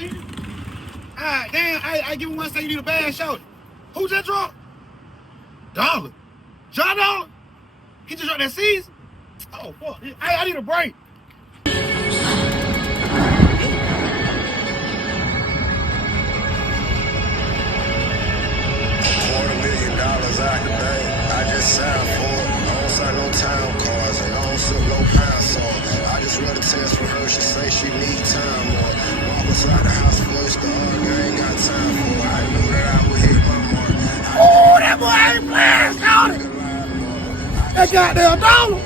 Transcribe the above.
win. Damn, I give him one say you need a bad shoulder. Who's that drunk? Dolla. John Dolla? He just dropped that season? Oh, fuck. I need a break. $250,000 out the bank. I just signed for it. I don't sign no time cards and I don't sip no pound salt. I just read a test for her. She say she need time more. Walk inside the house first. The argue I ain't got time for it. I knew that I would hit my mark. Oh, that boy ain't playing, Scotty. That goddamn Dolla.